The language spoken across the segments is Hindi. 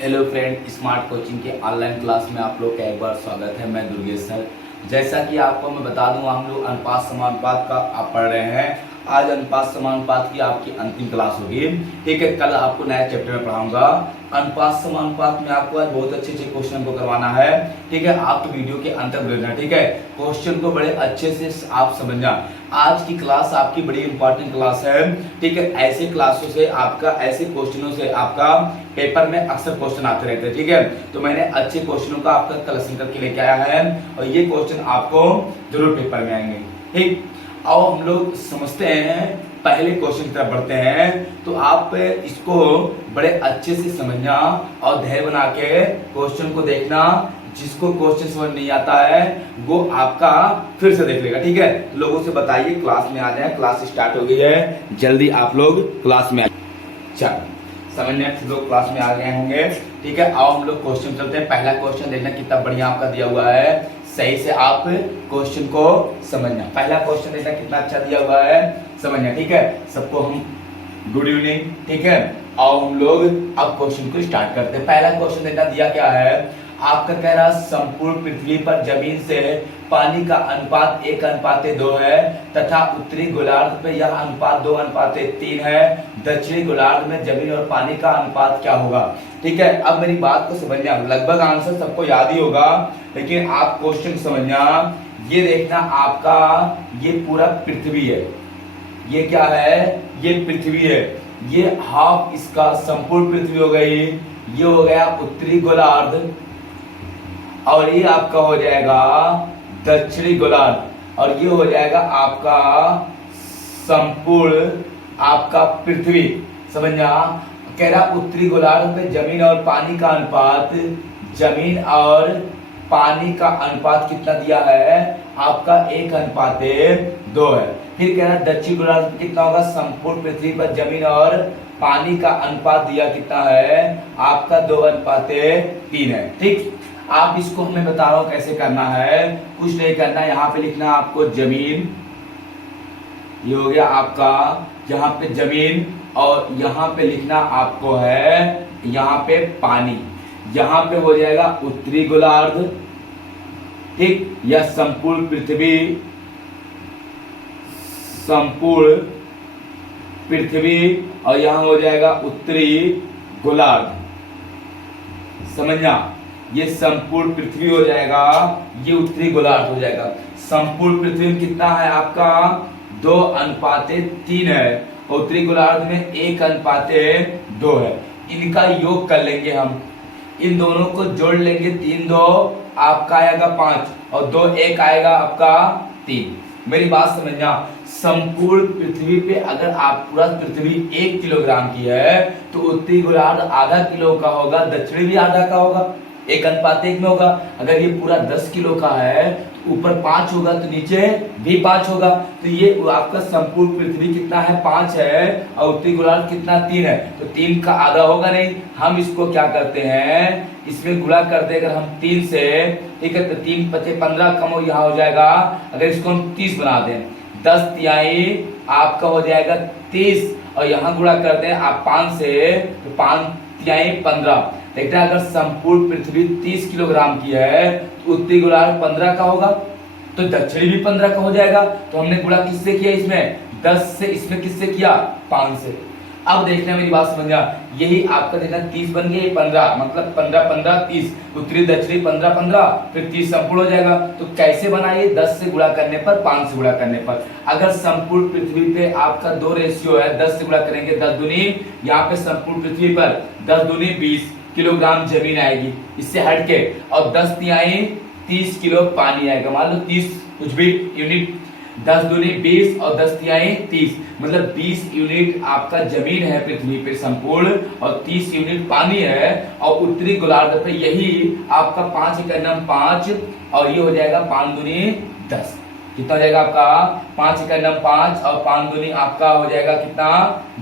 हेलो फ्रेंड, स्मार्ट कोचिंग के ऑनलाइन क्लास में आप लोग का एक बार स्वागत है। मैं दुर्गेश सर। जैसा कि आपको मैं बता दूं, हम लोग अनुपात समानुपात का आप पढ़ रहे हैं। आज अनुपात समानुपात की आपकी अंतिम क्लास होगी। ठीक है, कल आपको नया चैप्टर में पढ़ाऊंगा। अनुपात समानुपात में आपको आज बहुत अच्छे अच्छे क्वेश्चन को करवाना है। ठीक है, आप तो वीडियो के अंत तक देखना। ठीक है, क्वेश्चन को बड़े अच्छे से आप समझना। आज की क्लास आपकी बड़ी इंपॉर्टेंट क्लास है। ठीक है, ऐसे क्लासों से आपका, ऐसे क्वेश्चनों से आपका पेपर में अक्सर क्वेश्चन आते रहते हैं। ठीक है, तो मैंने अच्छे क्वेश्चनों का आपका कलेक्शन करके लेके आया है और ये क्वेश्चन आपको जरूर पेपर में आएंगे। ठीक, आओ हम लोग समझते हैं, पहले क्वेश्चन की तरफ बढ़ते हैं। तो आप इसको बड़े अच्छे से समझना और धैर्य बना के क्वेश्चन को देखना। जिसको क्वेश्चन समझ नहीं आता है वो आपका फिर से देख लेगा। ठीक है, लोगों से बताइए क्लास में आ जाए। क्लास स्टार्ट हो गई है, जल्दी आप लोग क्लास में आ जाए। समझने लोग क्लास में आ गए होंगे। ठीक है, आओ हम लोग क्वेश्चन चलते हैं। पहला क्वेश्चन देखना कितना बढ़िया आपका दिया हुआ है। सही से आप क्वेश्चन को समझना। पहला क्वेश्चन देखना कितना अच्छा दिया हुआ है, समझना। ठीक है, सबको हम गुड इवनिंग। ठीक है, आओ हम लोग अब क्वेश्चन को स्टार्ट करते हैं। पहला क्वेश्चन देखना दिया क्या है आपका, कह रहा संपूर्ण पृथ्वी पर जमीन से पानी का अनुपात 1:2 है तथा उत्तरी गोलार्ध पे यह अनुपात 2:3 है। दक्षिणी गोलार्ध में जमीन और पानी का अनुपात क्या होगा। ठीक है, अब मेरी बात को समझना। लगभग आंसर सबको याद ही होगा, लेकिन आप क्वेश्चन समझना। ये देखना आपका, ये पूरा पृथ्वी है। ये क्या है, ये पृथ्वी है। ये हाफ इसका संपूर्ण पृथ्वी हो गई। ये हो गया उत्तरी गोलार्ध और ये आपका हो जाएगा दक्षिणी गोलार्ध और ये हो जाएगा आपका संपूर्ण आपका पृथ्वी। समझना, कह रहा उत्तरी गोलार्ध में जमीन और पानी का अनुपात, जमीन और पानी का अनुपात कितना दिया है आपका 1:2 है। फिर कह रहा दक्षिण गोलार्ध में कितना होगा, संपूर्ण पृथ्वी पर जमीन और पानी का अनुपात दिया कितना है आपका 2:3 है। ठीक, आप इसको हमें बता रहा हूं कैसे करना है। कुछ नहीं करना, यहाँ पे लिखना आपको जमीन, ये हो गया आपका यहाँ पे जमीन, और यहाँ पे लिखना आपको है यहाँ पे पानी। यहाँ पे हो जाएगा उत्तरी गोलार्ध, ठीक, या संपूर्ण पृथ्वी, संपूर्ण पृथ्वी, और यहाँ हो जाएगा उत्तरी गोलार्ध। समझना, ये संपूर्ण पृथ्वी हो जाएगा, ये उत्तरी गोलार्ध हो जाएगा। संपूर्ण पृथ्वी में कितना है आपका 2:3 है, उत्तरी गोलार्ध में 1:2 है। इनका योग कर लेंगे हम, इन दोनों को जोड़ लेंगे। 3 2 आपका आएगा 5 और 2 1 आएगा आपका 3। मेरी बात समझना, संपूर्ण पृथ्वी पे अगर आप पूरा पृथ्वी 1 किलोग्राम की है तो उत्तरी गोलार्ध आधा किलो का होगा, दक्षिणी भी आधा का होगा, 1:1 में होगा। अगर ये पूरा 10 किलो का है तो ऊपर 5 होगा तो नीचे भी 5 होगा। तो ये आपका संपूर्ण पृथ्वी कितना है 5 है और उत्तरी गोलार्ध कितना 3 है, तो 3 का आधा होगा नहीं। हम इसको क्या करते हैं, इसमें गुणा कर दे अगर हम 3 से। ठीक है, तो 3 5 15 कम हो, यहाँ हो जाएगा। अगर इसको हम 30 बना दें, 10 तिहाई आपका हो जाएगा 30 और यहाँ गुणा कर दें आप 5 से, तो 5 तिहाई 15। देखना, अगर संपूर्ण पृथ्वी 30 किलोग्राम की है तो उत्तरी गोलार्ध 15 का होगा, तो दक्षिणी भी 15 का हो जाएगा। तो हमने गुणा किससे किया, इसमें 10 से, इसमें किससे किया 5 से। अब देखना, मेरी बात समझना, यही आपका देखना 30 बन गया, 15 मतलब 15 15 30, उत्तरी दक्षिणी 15 15, फिर 30 संपूर्ण हो जाएगा। तो कैसे बनाइए, 10 से गुणा करने पर, 5 से गुणा करने पर। अगर संपूर्ण पृथ्वी पे आपका 2 रेशियो है, 10 से गुणा करेंगे 10 दूनी, यहाँ पे संपूर्ण पृथ्वी पर 10 दूनी 20 किलोग्राम जमीन आएगी इससे हटके, और 10 तिहाई 30 किलो पानी आएगा। मान लो 30 कुछ भी यूनिट, 10 दूनी 20 और 10 तिहाई 30, मतलब 20 यूनिट आपका जमीन है पृथ्वी पे संपूर्ण और 30 यूनिट पानी है। और उत्तरी गोलार्ध पे यही आपका 5 और ये हो जाएगा 5 दूनी 10। कितना हो जाएगा आपका 5 और 5 दूनी आपका हो जाएगा कितना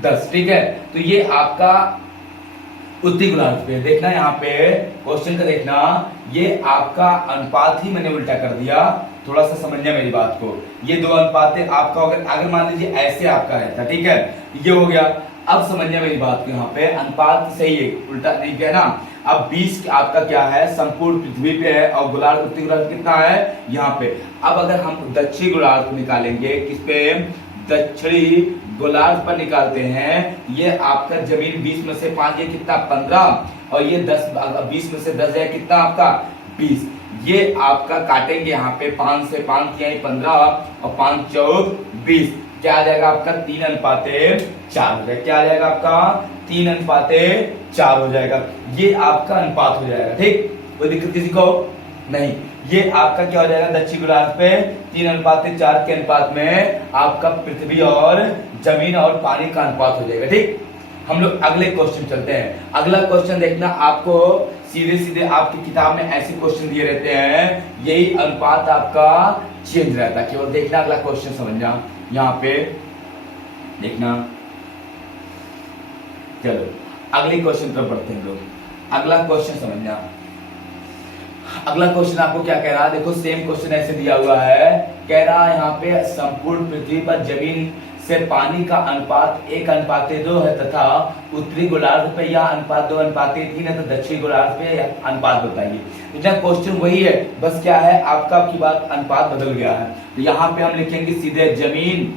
10। ठीक है, तो ये आपका उत्तरी गोलार्ध पे। देखना यहाँ पे क्वेश्चन का देखना, ये आपका अनुपात ही मैंने उल्टा कर दिया, थोड़ा सा समझना मेरी बात को। ये 2 अनुपात आपका अगर मान लीजिए ऐसे आपका रहता, ठीक है, ये हो गया। अब समझना मेरी बात को, यहाँ पे अनुपात सही है, उल्टा नहीं किया ना। अब 20 आपका क्या है, संपूर्ण पृथ्वी पे है और गोलार्ध उत्तरी गोलार्ध कितना है यहाँ पे। अब अगर हम दक्षिणी गोलार्ध को निकालेंगे, किस पे, दक्षिणी गोलार्ध पर निकालते हैं, ये आपका जमीन 20 में से 5 ये कितना 15 और ये 10, 20 में से 10 है कितना आपका 20। ये आपका काटेंगे यहाँ पे 5 से 5 यानी 15 और 5 चौक 20, क्या आ जाएगा आपका 3:4 हो जाएगा। क्या आ जाएगा आपका 3:4 हो जाएगा। ये आपका अनुपात हो जाएगा। ठीक, कोई दिक्कत किसी को नहीं। ये आपका क्या हो जाएगा, दक्षिण गोलार्ध पे 3:4 के अनुपात में आपका पृथ्वी और जमीन और पानी का अनुपात हो जाएगा। ठीक, हम लोग अगले क्वेश्चन चलते हैं। अगला क्वेश्चन देखना, आपको सीधे सीधे आपकी किताब में ऐसे क्वेश्चन दिए रहते हैं, यही अनुपात आपका चेंज रहता है। केवल देखना, अगला क्वेश्चन समझना, यहाँ पे देखना। चलो अगले क्वेश्चन पर बढ़ते हैं लोग। अगला क्वेश्चन समझना। अगला क्वेश्चन आपको क्या कह रहा है, देखो सेम क्वेश्चन ऐसे दिया हुआ है, कह रहा है यहाँ पे संपूर्ण पृथ्वी पर जमीन से पानी का अनुपात 1:2 है तथा उत्तरी गोलार्ध पे यह अनुपात 2:3 है, तो दक्षिणी गोलार्ध पे यह अनुपात बताइए। इतना क्वेश्चन वही है, बस क्या है आपका आपकी बात अनुपात बदल गया है। तो यहाँ पे हम लिखेंगे सीधे जमीन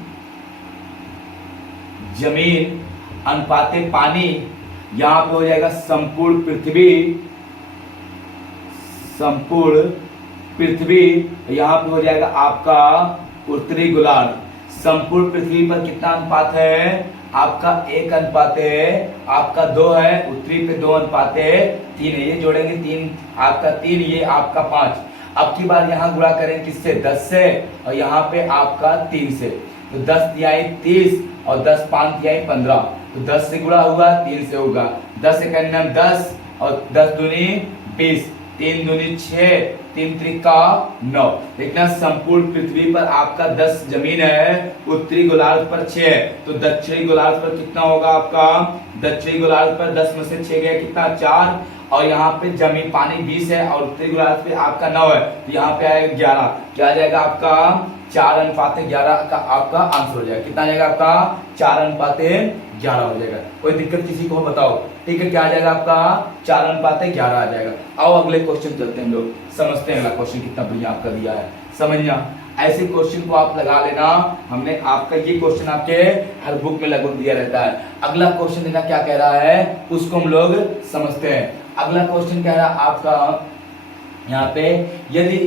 अनुपाते पानी, यहाँ पे हो जाएगा संपूर्ण पृथ्वी, यहाँ पे हो जाएगा आपका उत्तरी गोलार्ध। संपूर्ण पृथ्वी पर कितना अनुपात है आपका 1:2 आपका 2 है, उत्तरी पे 2:3 है, ये जोड़ेंगे 3 आपका 3, ये आपका 5। अब की बार यहाँ गुणा करें किससे, 10 से, और यहाँ पे आपका 3 से, तो 10 तिहाई 30 और 10 5 तिहाई 15, तो 10 से गुणा होगा 3 से होगा, 10 एकम 10 और 10 दूनी 20, 3 दूनी 6, 3 त्रिका 9। देखना संपूर्ण पृथ्वी पर आपका 10 जमीन है, उत्तरी गोलार्ध पर 6 है, तो दक्षिणी गोलार्ध पर कितना होगा आपका, दक्षिणी गोलार्ध पर 10 में से 6 गया कितना 4, और यहाँ पे जमीन पानी 20 है और उत्तरी गोलार्ध पे आपका 9 है, तो यहाँ पे आएगा 11। क्या आ जाएगा आपका 4:11 का आपका आंसर हो जाएगा। कितना आ जाएगा आपका 4:11 हो जाएगा। कोई दिक्कत किसी को बताओ, ठीक है, क्या आ जाएगा आपका 4:11 आ जाएगा। आओ अगले क्वेश्चन चलते हैं लोग, समझते हैं अगला क्वेश्चन कितना बढ़िया आपका दिया है, समझना। ऐसे क्वेश्चन को आप लगा लेना, हमने आपका ये क्वेश्चन आपके हर बुक में लगभग दिया रहता है। अगला क्वेश्चन देखना क्या कह रहा है, उसको हम लोग समझते हैं। अगला क्वेश्चन कह रहा है आपका यहाँ पे, यदि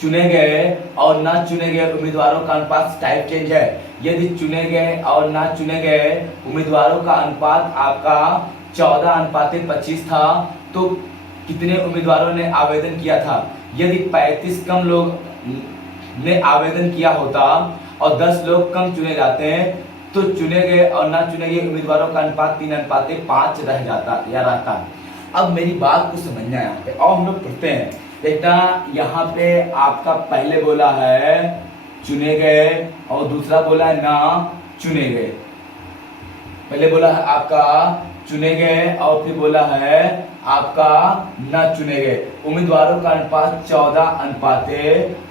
चुने गए और ना चुने गए उम्मीदवारों का अनुपात टाइप चेंज है, यदि चुने गए और ना चुने गए उम्मीदवारों का अनुपात आपका 14:25 था, तो कितने उम्मीदवारों ने आवेदन किया था। यदि 35 कम लोग ने आवेदन किया होता और 10 लोग कम चुने जाते हैं, तो चुने गए और ना चुने गए उम्मीदवारों का अनुपात 3:5 रह जाता या रहता। अब मेरी बात को समझना है यहाँ पे, और हम लोग पढ़ते हैं। देखना यहाँ पे आपका पहले बोला है चुने गए और दूसरा बोला है ना चुने गए। पहले बोला है आपका चुने गए और फिर बोला है आपका ना चुने गए। उम्मीदवारों का अनुपात 14:,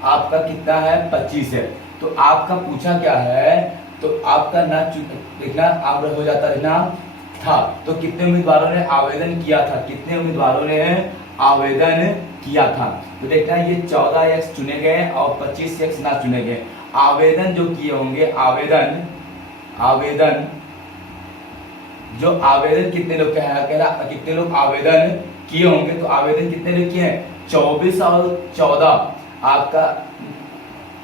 आपका कितना है 25 है। तो आपका पूछा क्या है, तो आपका ना देखना आप हो जाता है ना था, तो कितने उम्मीदवारों ने आवेदन किया था, कितने उम्मीदवारों ने आवेदन किया था। तो देखना ये 14x चुने गए और 25x ना चुने गए। आवेदन जो किए होंगे, आवेदन जो आवेदन कितने लोग कह रहा कितने लोग आवेदन किए होंगे, तो आवेदन कितने लोग किए हैं 24 और 14 आपका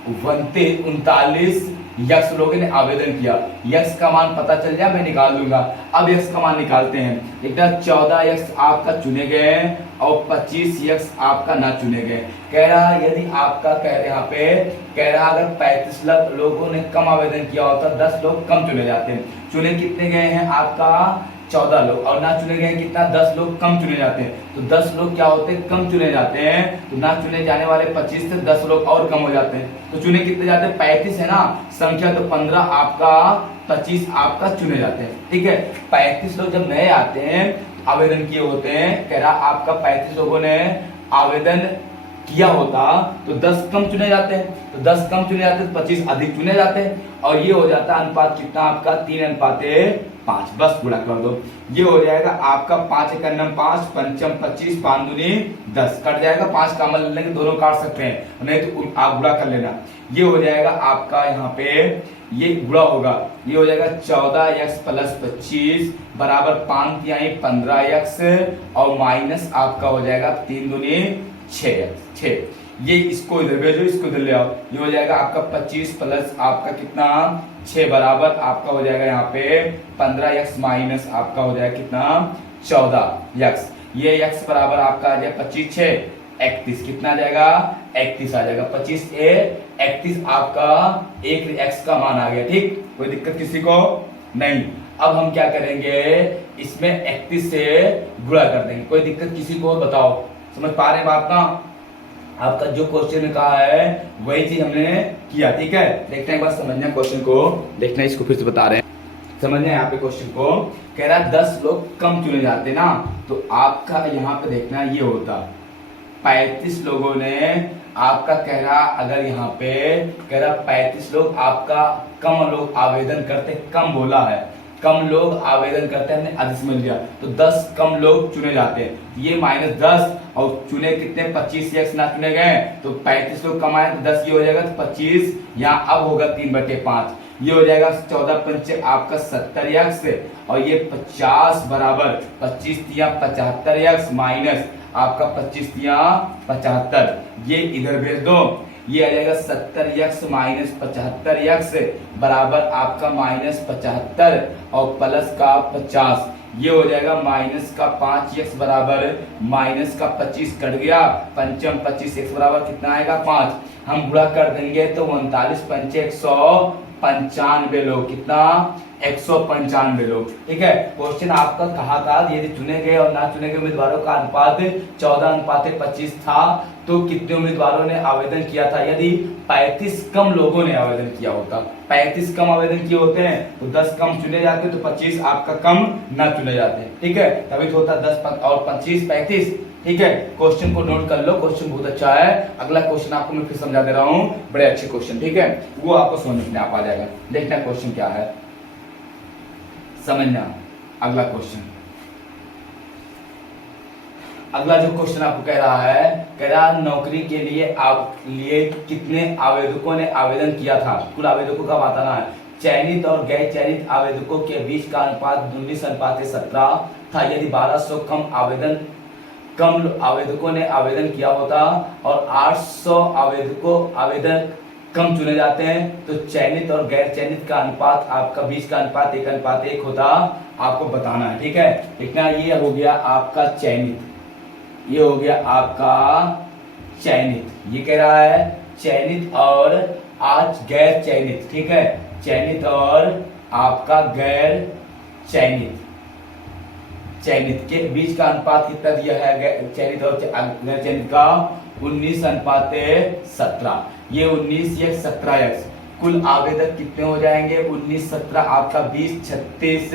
39 यक्स लोगों ने आवेदन किया। यक्स का मान पता चल जाए मैं निकाल दूंगा। अब यक्स का मान निकालते हैं। एकदम 14 यक्स आपका चुने गए और 25 यक्स आपका ना चुने गए। कह रहा है यदि आपका यहाँ पे कह रहा अगर 35 लाख लोगों ने कम आवेदन किया होता, 10 लोग कम चुने जाते हैं। चुने कितने गए हैं आपका 14 लोग और ना चुने गए कितना 10 लोग कम चुने जाते हैं। तो 10 लोग क्या होते हैं कम चुने जाते हैं, तो ना चुने जाने वाले 25 से 10 लोग और कम हो जाते हैं। तो चुने कितने जाते हैं 35 है ना संख्या, तो 15 आपका 25 आपका चुने जाते हैं। ठीक है, 35 लोग जब नए आते हैं आवेदन किए होते हैं, कह रहा आपका 35 लोगों ने आवेदन किया होता तो 10 कम चुने जाते हैं, तो 10 कम चुने जाते हैं तो 25 अधिक चुने जाते हैं, और ये हो जाता है अनुपात कितना आपका 3:5, बस गुणा कर दो। ये हो जाएगा आपका 5 × 9 5, पंचम 25, 5 दूनी 10, कट जाएगा, 5 कॉमन ले लेंगे, दोनों काट सकते हैं, नहीं तो आप गुणा कर लेना। ये हो जाएगा आपका यहाँ पे ये गुणा होगा, ये हो जाएगा 14x + 25 बराबर 5 तिहाई 15x और माइनस आपका हो जाएगा 3 दूनी 6। ये इसको इधर भेजो, इसको इधर ले आओ, ये हो जाएगा आपका 25 प्लस आपका कितना 6 बराबर आपका हो जाएगा यहाँ पे 15x माइनस आपका हो जाएगा कितना 14x। ये x बराबर आपका आ जाएगा 25 6 31, कितना आ जाएगा 31 आ जाएगा, 25 31 आपका एक x का मान आ गया। ठीक, कोई दिक्कत किसी को नहीं। अब हम क्या करेंगे, इसमें 31 से गुणा कर देंगे, कोई दिक्कत किसी को बताओ, समझ पा रहे हैं बात ना? आपका जो क्वेश्चन में कहा है वही चीज हमने किया। ठीक है, देखते हैं एक बार समझना क्वेश्चन को, देखना इसको फिर से बता रहे हैं, समझना यहाँ पे क्वेश्चन को। कह रहा 10 लोग कम चुने जाते ना, तो आपका यहाँ पे देखना ये होता 35 लोगों ने आपका कह रहा, अगर यहाँ पे कह रहा 35 लोग आपका कम लोग आवेदन करते, कम बोला है, कम लोग आवेदन करते हैं, हमने अधिक समझ लिया, तो 10 कम लोग चुने जाते हैं, ये -10 और चुने कितने 25 ना चुने गए, तो 35 लोग कम आए तो 10 ये हो जाएगा, तो 25 यहाँ अब होगा 3/5, ये हो जाएगा 14 पंचे आपका 70x और ये 50 बराबर 25 तिया 75x माइनस आपका 25 तिया 75, ये इधर भेज दो, ये आ जाएगा 70x माइनस 75x बराबर आपका -75 और प्लस का 50, ये हो जाएगा माइनस का 5x बराबर माइनस का 25 कट गया, पंचम 25x बराबर कितना आएगा 5, हम गुणा कर देंगे तो 39 पंचे 195 लोग, कितना 195 लोग। ठीक है, क्वेश्चन आपका कहा था यदि चुने गए और ना चुने गए उम्मीदवारों का अनुपात 14:25 था तो कितने उम्मीदवारों ने आवेदन किया था, यदि 35 कम लोगों ने आवेदन किया होता, 35 कम आवेदन किए होते हैं तो 10 कम चुने जाते तो 25 आपका कम ना चुने जाते। ठीक है, तभी तो होता 10 और 25 35। ठीक है, क्वेश्चन को नोट कर लो, क्वेश्चन बहुत अच्छा है। अगला क्वेश्चन आपको मैं फिर समझा दे रहा हूं, बड़े अच्छे क्वेश्चन, ठीक है, वो आपको समझ में आ जाएगा। देखना क्वेश्चन क्या है, समझना। अगला क्वेश्चन, अगला जो क्वेश्चन आपको कह रहा है, कह रहा नौकरी के लिए कितने आवेदकों ने आवेदन किया था, कुल आवेदकों का बताना है। चयनित और गैर चयनित आवेदकों के बीच का अनुपात 19:17 था। यदि 1200 कम आवेदकों ने आवेदन किया होता और 800 आवेदक कम चुने जाते हैं तो चयनित और गैर चयनित का अनुपात आपका बीच का अनुपात 1:1 होता, आपको बताना है। ठीक है, देखना, ये हो गया आपका चयनित, ये हो गया आपका चयनित, ये कह रहा है चयनित और आज गैर चयनित। ठीक है, चयनित और आपका गैर चयनित के बीच का अनुपात कितना दिया है, चयनित और गैर चयनित का 19:17, ये 19 या 17x, कुल आवेदक कितने हो जाएंगे 19 17 आपका 20 36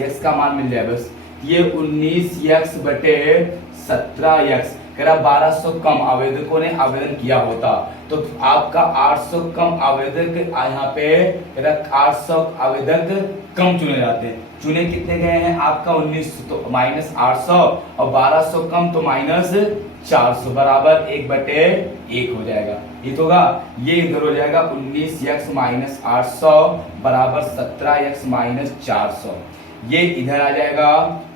x का मान मिल जाए बस, ये 19x बटे 17x। कह रहा 1200 कम आवेदकों ने आवेदन किया होता तो आपका 800 कम आवेदक यहाँ पे 800 आवेदक कम चुने जाते हैं, चुने कितने गए हैं आपका 19 तो -800 और 1200 कम तो -400 बराबर 1/1 हो जाएगा, ये तो होगा, ये इधर हो जाएगा 19x माइनस 800 बराबर 17x माइनस 400, ये इधर आ जाएगा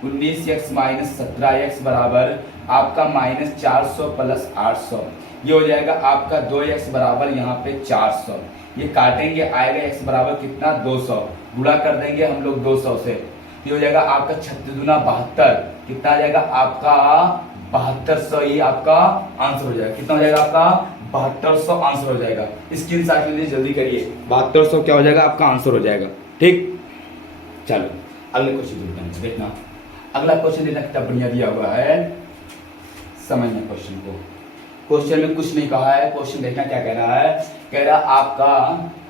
19x माइनस 17x बराबर आपका -400 प्लस 800, ये हो जाएगा आपका 2x बराबर यहाँ पे 400, ये काटेंगे आएगा x बराबर कितना 200, गुणा कर देंगे हम लोग 200 से, ये हो जाएगा आपका 36 दूना 72, कितना आ जाएगा आपका 7200, ये आपका आंसर हो जाएगा, कितना हो जाएगा आपका 7200 आंसर हो जाएगा। स्क्रीनशॉट ले लीजिए, जल्दी करिए, 7200 क्या हो जाएगा आपका आंसर हो जाएगा। ठीक, चलो अगले क्वेश्चन देखना, अगला क्वेश्चन देखना कितना बढ़िया दिया हुआ है, समझना क्वेश्चन को। क्वेश्चन में कुछ नहीं कहा है, क्वेश्चन देखना क्या कह रहा है, कह रहा आपका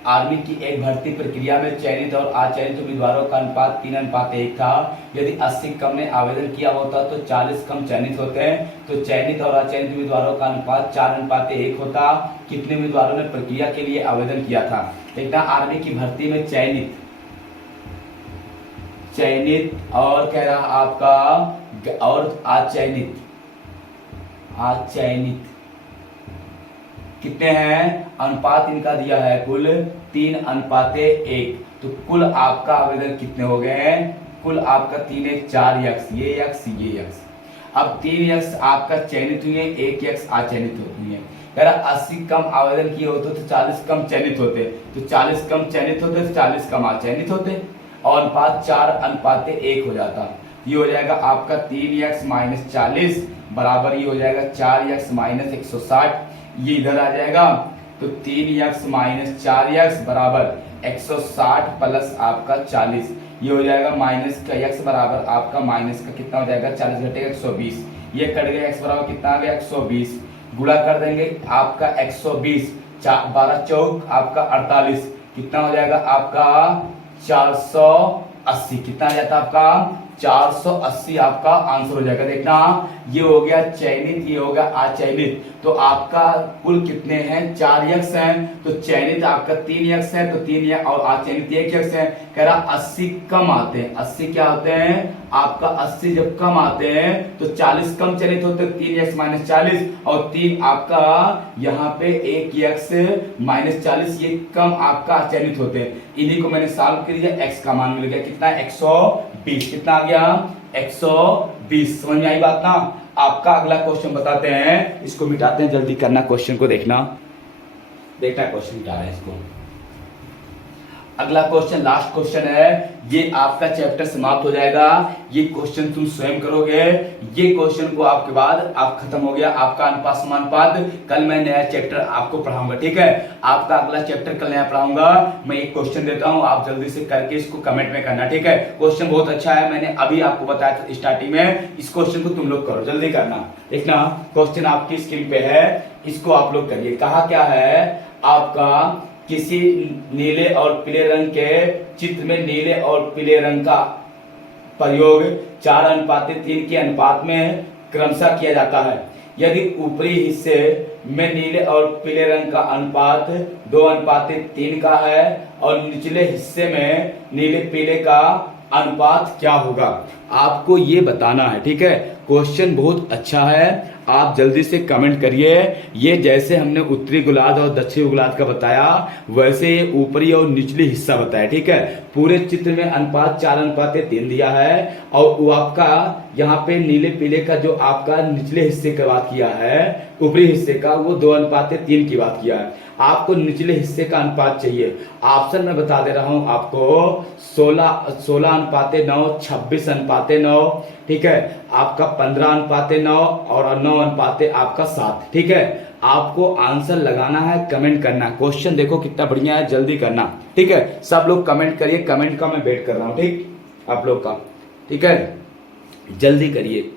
आर्मी की एक भर्ती प्रक्रिया में चयनित और अचयनित उम्मीदवारों का अनुपात 3:1 था। यदि 80 कम ने आवेदन किया होता तो 40 कम चयनित होते हैं। तो चयनित और अचयनित उम्मीदवारों का अनुपात 4:1 होता। कितने उम्मीदवारों ने प्रक्रिया के लिए आवेदन किया था? देखना, आर्मी की भर्ती में चयनित और कह रहा आपका और अचयनित कितने हैं? अनुपात इनका दिया है कुल 3:1। तो कुल आपका आवेदन कितने हो गए हैं? कुल आपका 3 1 4 यक्स, ये यक्स ये यक्स। अब 3 यक्स आपका चयनित हुए, 1 यक्स अचयनित हुए। अगर 80 कम आवेदन किए होते तो 40 कम चयनित होते, तो 40 कम चयनित होते तो 40 कम अचयनित होते और अनुपात 4:1 हो जाता। ये हो जाएगा आपका 3x - 40 बराबर ये हो जाएगा 4x - 160। ये इधर आ जाएगा तो 3x - 4x बराबर 160 प्लस आपका 40। ये हो जाएगा माइनस का x बराबर आपका माइनस का कितना हो जाएगा? 40 घटेगा 120। ये कट गया, x बराबर कितना आ गया? 120। गुणा कर देंगे आपका 120, 12 चौक आपका 48, कितना हो जाएगा आपका? 480। कितना आ जाता आपका? 480 आपका आंसर हो जाएगा। देखना, ये हो गया चयनित, ये हो गया अचयनित। तो आपका कुल कितने हैं? 4 यक्स हैं। तो चयनित आपका 3 यक्स है, तो 3 यक्स और अचयनित 1 यक्स है। कह रहा 80 कम आते हैं। 80 क्या होते हैं आपका? 80 जब कम आते हैं तो 40 कम चयनित होते हैं। 3 यक्स - 40 और 3 आपका यहाँ पे 1 यक्स - 40, ये कम आपका अचयनित होते हैं। इन्हीं को मैंने सॉल्व कर दिया, x का मान मिल गया कितना? 120। कितना आ गया? 120। समझ में आई बात ना? आपका अगला क्वेश्चन बताते हैं, इसको मिटाते हैं, जल्दी करना क्वेश्चन को। देखना क्वेश्चन क्या है इसको। अगला क्वेश्चन लास्ट क्वेश्चन है, ये आपका चैप्टर समाप्त हो जाएगा। ये क्वेश्चन तुम स्वयं करोगे। ये क्वेश्चन को आपके बाद आप खत्म हो गया आपका अनुपात समानुपात। कल मैं नया चैप्टर आपको पढ़ाऊंगा, ठीक है? आपका अगला चैप्टर कल नया पढ़ाऊंगा। मैं एक क्वेश्चन देता हूं, आप जल्दी से करके इसको कमेंट में करना, ठीक है? क्वेश्चन बहुत अच्छा है, मैंने अभी आपको बताया था स्टार्टिंग में। इस क्वेश्चन को तुम लोग करो, जल्दी करना। देखना, क्वेश्चन आपकी स्क्रीन पे है, इसको आप लोग करिए। कहा क्या है आपका? किसी नीले और पीले रंग के चित्र में नीले और पीले रंग का प्रयोग 4:3 के अनुपात में क्रमशः किया जाता है। यदि ऊपरी हिस्से में नीले और पीले रंग का अनुपात 2:3 का है और निचले हिस्से में नीले पीले का अनुपात क्या होगा? आपको ये बताना है, ठीक है? क्वेश्चन बहुत अच्छा है, आप जल्दी से कमेंट करिए। ये जैसे हमने उत्तरी गोलार्ध और दक्षिणी गोलार्ध का बताया, वैसे ये ऊपरी और निचली हिस्सा बताया, ठीक है? पूरे चित्र में अनुपात 4:3 दिया है और वो आपका यहाँ पे नीले पीले का जो आपका निचले हिस्से का बात किया है, ऊपरी हिस्से का, वो 2:3 की बात किया है। आपको निचले हिस्से का अनुपात चाहिए। ऑप्शन में बता दे रहा हूं आपको, 16:9, 26:9, ठीक है? आपका 15:9 और 9 आपका 7, ठीक है? आपको आंसर लगाना है, कमेंट करना। क्वेश्चन देखो कितना बढ़िया है, जल्दी करना, ठीक है? सब लोग कमेंट करिए, कमेंट का मैं वेट कर रहा हूं, ठीक? आप लोग का, ठीक है? जल्दी करिए।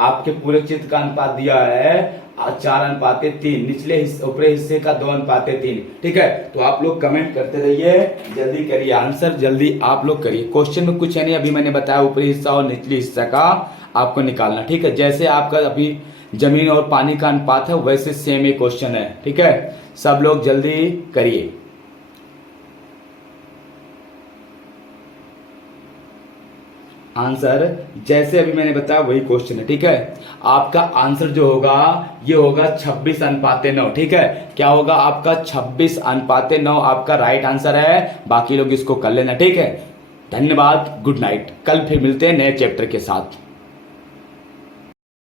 आपके पूरे चित्र का अनुपात दिया है 4:3, निचले हिस्से ऊपरी हिस्से का 2:3, ठीक है? तो आप लोग कमेंट करते रहिए, जल्दी करिए, आंसर जल्दी आप लोग करिए। क्वेश्चन में कुछ है नहीं, अभी मैंने बताया ऊपरी हिस्सा और निचले हिस्सा का आपको निकालना, ठीक है? जैसे आपका अभी जमीन और पानी का अनुपात है, वैसे सेम ये क्वेश्चन है, ठीक है? सब लोग जल्दी करिए। आंसर जैसे अभी मैंने बताया वही क्वेश्चन है, ठीक है? आपका आंसर जो होगा ये होगा 26:9, ठीक है? क्या होगा आपका? 26:9 आपका राइट आंसर है। बाकी लोग इसको कर लेना, ठीक है? धन्यवाद, गुड नाइट। कल फिर मिलते हैं नए चैप्टर के साथ।